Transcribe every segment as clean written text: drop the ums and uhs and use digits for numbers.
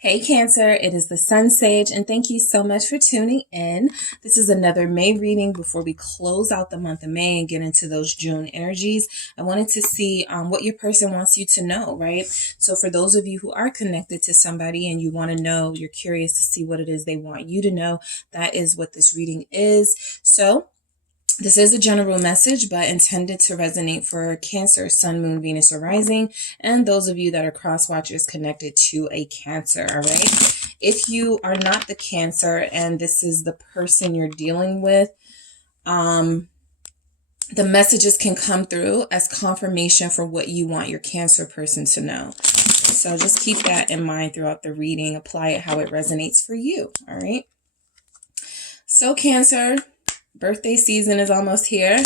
Hey Cancer, it is the SunSage, and thank you so much for tuning in. This is another May reading before we close out the month of May and get into those June energies. I wanted to see what your person wants you to know, right? So for those of you who are connected to somebody and you want to know, you're curious to see what it is they want you to know, that is what this reading is. So this is a general message, but intended to resonate for Cancer, Sun, Moon, Venus, or Rising, and those of you that are cross watchers connected to a Cancer, all right? If you are not the Cancer and this is the person you're dealing with, the messages can come through as confirmation for what you want your Cancer person to know. So just keep that in mind throughout the reading. Apply it how it resonates for you, all right? So Cancer, birthday season is almost here.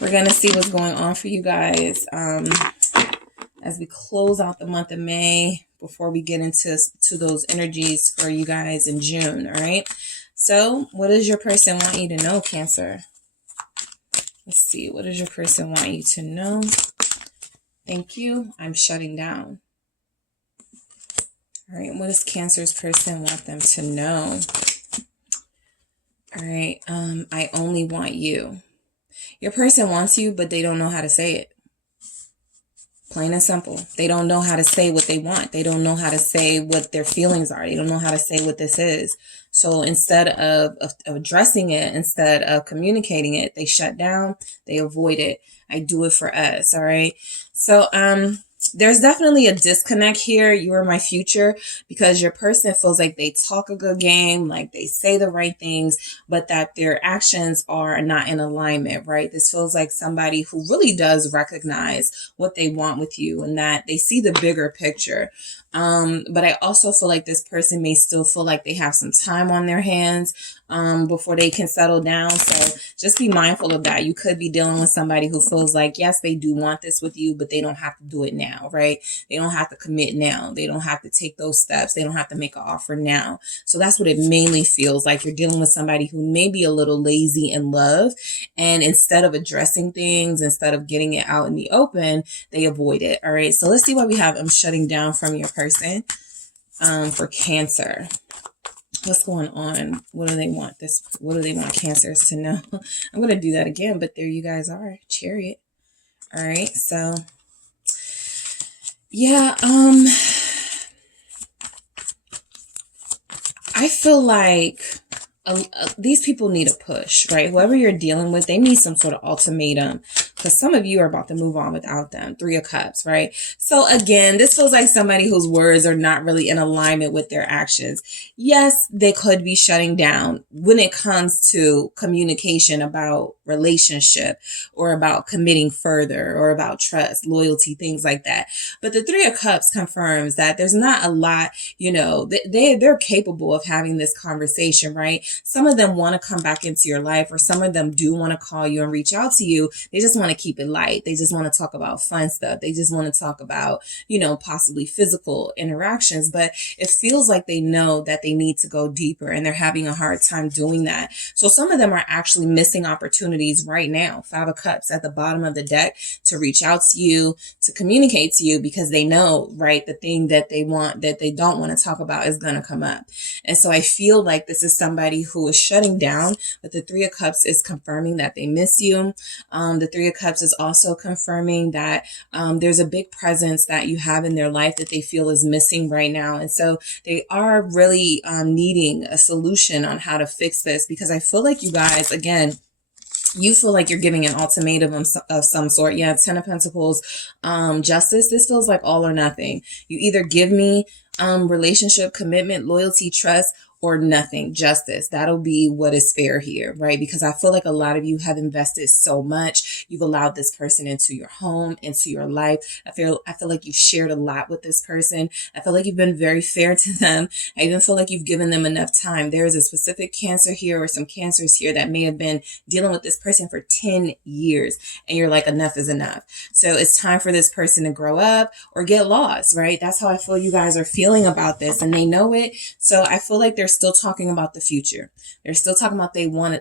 We're going to see what's going on for you guys as we close out the month of May before we get into those energies for you guys in June, all right? So what does your person want you to know, Cancer? Let's see. What does your person want you to know? Thank you. I'm shutting down. All right. What does Cancer's person want them to know? All right. I only want you. Your person wants you, but they don't know how to say it. Plain and simple. They don't know how to say what they want. They don't know how to say what their feelings are. They don't know how to say what this is. So instead of addressing it, instead of communicating it, they shut down. They avoid it. I do it for us. All right. So, there's definitely a disconnect here. You are my future, because your person feels like they talk a good game, like they say the right things, but that their actions are not in alignment, right? This feels like somebody who really does recognize what they want with you and that they see the bigger picture. But I also feel like this person may still feel like they have some time on their hands before they can settle down. So just be mindful of that. You could be dealing with somebody who feels like, yes, they do want this with you, but they don't have to do it now, right? They don't have to commit now. They don't have to take those steps. They don't have to make an offer now. So that's what it mainly feels like. You're dealing with somebody who may be a little lazy in love, and instead of addressing things, instead of getting it out in the open, they avoid it. All right. So let's see what we have. I'm shutting down from your person for Cancer. What's going on? What do they want what do they want Cancers to know? I'm going to do that again, but there you guys are. Chariot. All right. So yeah, I feel like these people need a push, right? Whoever you're dealing with, they need some sort of ultimatum, because some of you are about to move on without them. 3 of Cups, right? So again, this feels like somebody whose words are not really in alignment with their actions. Yes, they could be shutting down when it comes to communication about relationship or about committing further or about trust, loyalty, things like that. But the 3 of Cups confirms that there's not a lot, they're capable of having this conversation, right? Some of them want to come back into your life, or some of them do want to call you and reach out to you. They just want to keep it light. They just want to talk about fun stuff. They just want to talk about, possibly physical interactions, but it feels like they know that they need to go deeper and they're having a hard time doing that. So some of them are actually missing opportunities right now. 5 of Cups at the bottom of the deck to reach out to you, to communicate to you, because they know, right, the thing that they want, that they don't want to talk about is going to come up. And so I feel like this is somebody who is shutting down, but the 3 of Cups is confirming that they miss you. The 3 of Cups is also confirming that there's a big presence that you have in their life that they feel is missing right now. And so they are really needing a solution on how to fix this, because I feel like you guys, again, you feel like you're giving an ultimatum of some sort. Yeah, 10 of Pentacles, justice. This feels like all or nothing. You either give me relationship, commitment, loyalty, trust, or nothing, justice. That'll be what is fair here, right? Because I feel like a lot of you have invested so much. You've allowed this person into your home, into your life. I feel like you've shared a lot with this person. I feel like you've been very fair to them. I even feel like you've given them enough time. There is a specific Cancer here, or some Cancers here, that may have been dealing with this person for 10 years. And you're like, enough is enough. So it's time for this person to grow up or get lost, right? That's how I feel you guys are feeling about this, and they know it. So I feel like there's still talking about the future. They're still talking about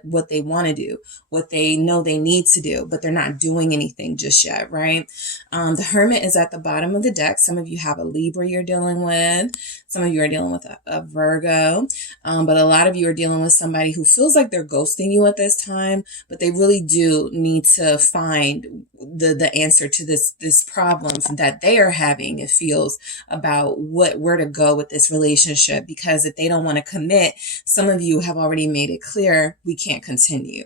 what they want to do, what they know they need to do, but they're not doing anything just yet, right? The Hermit is at the bottom of the deck. Some of you have a Libra you're dealing with. Some of you are dealing with a Virgo, but a lot of you are dealing with somebody who feels like they're ghosting you at this time, but they really do need to find the answer to this problem that they are having, it feels, about where to go with this relationship, because if they don't want to commit, some of you have already made it clear, we can't continue.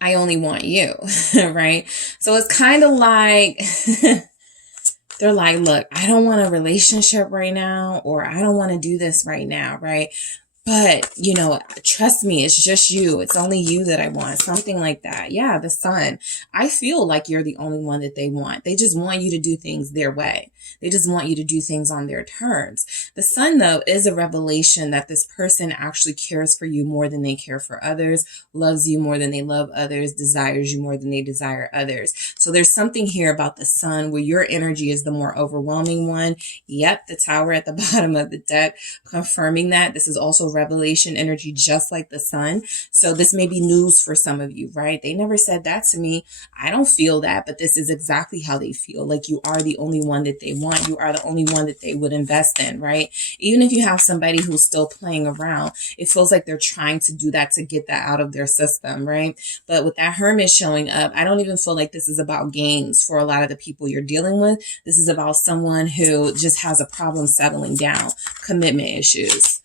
I only want you, right? So it's kind of like they're like, look, I don't want a relationship right now, or I don't want to do this right now, right? But, you know, trust me, it's just you. It's only you that I want. Something like that. Yeah, the Sun. I feel like you're the only one that they want. They just want you to do things their way. They just want you to do things on their terms. The Sun, though, is a revelation that this person actually cares for you more than they care for others, loves you more than they love others, desires you more than they desire others. So there's something here about the Sun where your energy is the more overwhelming one. Yep, the Tower at the bottom of the deck confirming that. This is also revelation energy, just like the Sun. So this may be news for some of you, right? They never said that to me. I don't feel that, but this is exactly how they feel. Like you are the only one that they want. You are the only one that they would invest in, right? Even if you have somebody who's still playing around, it feels like they're trying to do that to get that out of their system, right? But with that Hermit showing up, I don't even feel like this is about games for a lot of the people you're dealing with. This is about someone who just has a problem settling down, commitment issues.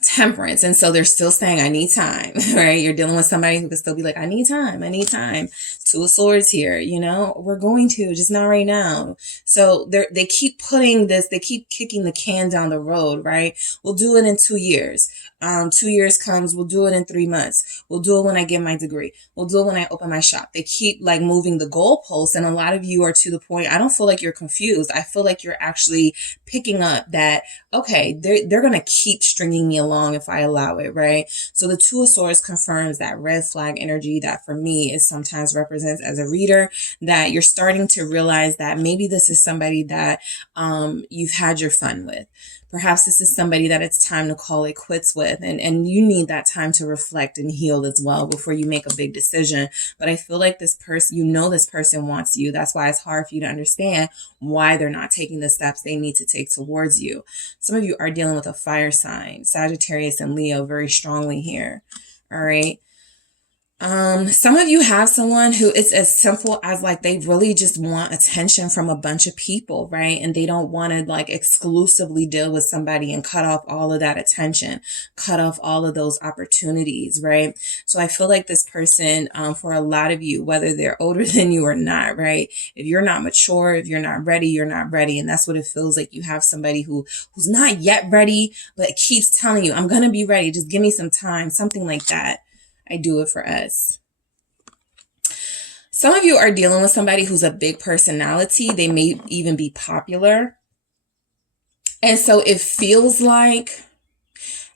Temperance. And so they're still saying, I need time, right? You're dealing with somebody who can still be like, I need time. I need time. Two of Swords here, you know, we're going to, just not right now. So they keep putting this, they keep kicking the can down the road, right? We'll do it in 2 years. 2 years comes, we'll do it in 3 months. We'll do it when I get my degree. We'll do it when I open my shop. They keep like moving the goalposts. And a lot of you are to the point, I don't feel like you're confused. I feel like you're actually picking up that, okay, they're going to keep stringing me along if I allow it, right? So the Two of Swords confirms that red flag energy that for me is sometimes represents as a reader, that you're starting to realize that maybe this is somebody that you've had your fun with. Perhaps this is somebody that it's time to call it quits with, and you need that time to reflect and heal as well before you make a big decision. But I feel like this person, you know, this person wants you. That's why it's hard for you to understand why they're not taking the steps they need to take towards you. Some of you are dealing with a fire sign, Sagittarius and Leo, very strongly here. All right. Some of you have someone who it's as simple as like they really just want attention from a bunch of people, right? And they don't want to like exclusively deal with somebody and cut off all of that attention, cut off all of those opportunities, right? So I feel like this person, for a lot of you, whether they're older than you or not, right? If you're not mature, if you're not ready, you're not ready. And that's what it feels like. You have somebody who's not yet ready, but keeps telling you, I'm going to be ready. Just give me some time, something like that. I do it for us. Some of you are dealing with somebody who's a big personality. They may even be popular. And so it feels like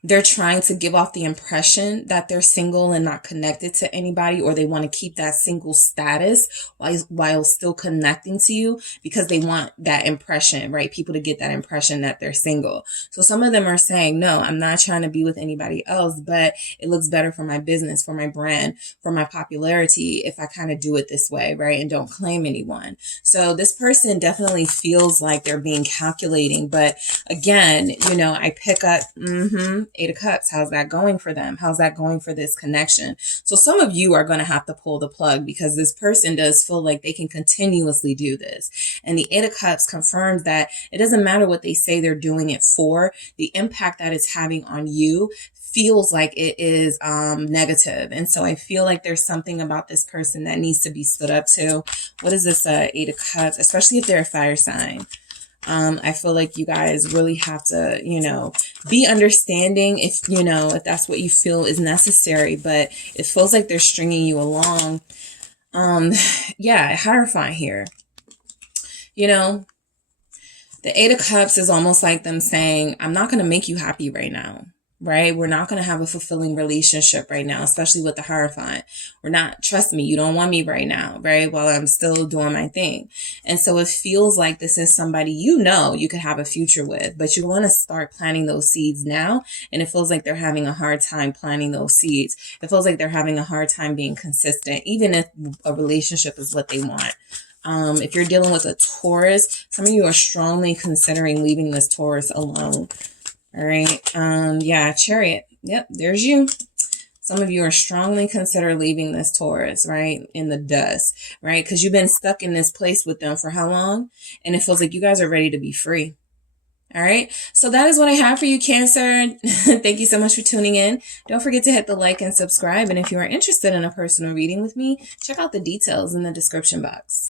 they're trying to give off the impression that they're single and not connected to anybody, or they want to keep that single status while still connecting to you because they want that impression, right? People to get that impression that they're single. So some of them are saying, no, I'm not trying to be with anybody else, but it looks better for my business, for my brand, for my popularity if I kind of do it this way, right? And don't claim anyone. So this person definitely feels like they're being calculating. But again, you know, I pick up, 8 of Cups. How's that going for them? How's that going for this connection? So some of you are going to have to pull the plug because this person does feel like they can continuously do this. And the 8 of Cups confirms that it doesn't matter what they say they're doing it for. The impact that it's having on you feels like it is negative. And so I feel like there's something about this person that needs to be stood up to. What is this 8 of Cups? Especially if they're a fire sign. I feel like you guys really have to, you know, be understanding if, you know, if that's what you feel is necessary, but it feels like they're stringing you along. Yeah, Hierophant here. You know, the 8 of Cups is almost like them saying, I'm not going to make you happy right now. right? We're not going to have a fulfilling relationship right now, especially with the Hierophant. We're not, trust me, you don't want me right now, right? While I'm still doing my thing. And so it feels like this is somebody you know you could have a future with, but you want to start planting those seeds now. And it feels like they're having a hard time planting those seeds. It feels like they're having a hard time being consistent, even if a relationship is what they want. If you're dealing with a Taurus, some of you are strongly considering leaving this Taurus alone. All right. Yeah, Chariot. Yep, there's you. Some of you are strongly consider leaving this Taurus, right? In the dust, right? Because you've been stuck in this place with them for how long? And it feels like you guys are ready to be free. All right. So that is what I have for you, Cancer. Thank you so much for tuning in. Don't forget to hit the like and subscribe. And if you are interested in a personal reading with me, check out the details in the description box.